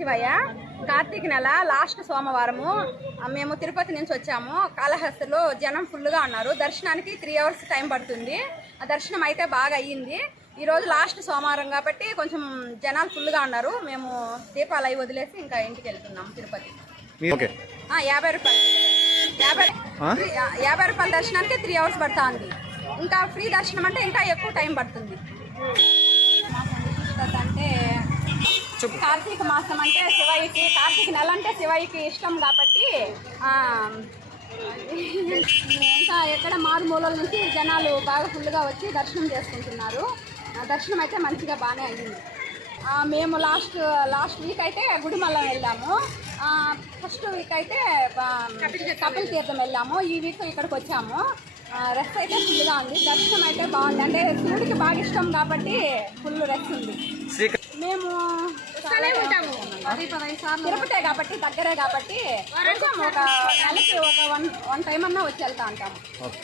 శివయ్య. కార్తీక నెల లాస్ట్ సోమవారము. మేము తిరుపతి నుంచి వచ్చాము. కాళహస్తిలో జనం ఫుల్గా ఉన్నారు. దర్శనానికి త్రీ అవర్స్ టైం పడుతుంది. ఆ దర్శనం అయితే బాగా అయ్యింది. ఈరోజు లాస్ట్ సోమవారం కాబట్టి కొంచెం జనాలు ఫుల్గా ఉన్నారు. మేము దీపాలు అవి వదిలేసి ఇంకా ఇంటికి వెళ్తున్నాం తిరుపతి. యాభై రూపాయలు. యాభై యాభై రూపాయల దర్శనానికి త్రీ అవర్స్ పడుతుంది. ఇంకా ఫ్రీ దర్శనం అంటే ఇంకా ఎక్కువ టైం పడుతుంది. అంటే కార్తీక మాసం అంటే శివయ్యకి కార్తీక నెల అంటే శివయ్యకి ఇష్టం కాబట్టి ఇంకా ఎక్కడ మారుమూలల నుంచి జనాలు బాగా ఫుల్గా వచ్చి దర్శనం చేసుకుంటున్నారు. దర్శనం అయితే మంచిగా బాగానే అయ్యింది. మేము లాస్ట్ లాస్ట్ వీక్ అయితే గుడిమల్లం వెళ్ళాము. ఫస్ట్ వీక్ అయితే కపిల తీర్థం వెళ్ళాము. ఈ వీక్ ఇక్కడికి వచ్చాము. రెస్ట్ అయితే ఫుల్గా ఉంది. దర్శనం అయితే బాగుంది. అంటే శివుడికి బాగా ఇష్టం కాబట్టి ఫుల్ రెస్ట్ ఉంది. శ్రీకా మేము ఉంటాము. తిరుపతే కాబట్టి దగ్గరే కాబట్టి ఒక నెలకి ఒక వన్ వన్ టైం అన్నా వచ్చి వెళ్తా ఉంటాము ఓకే.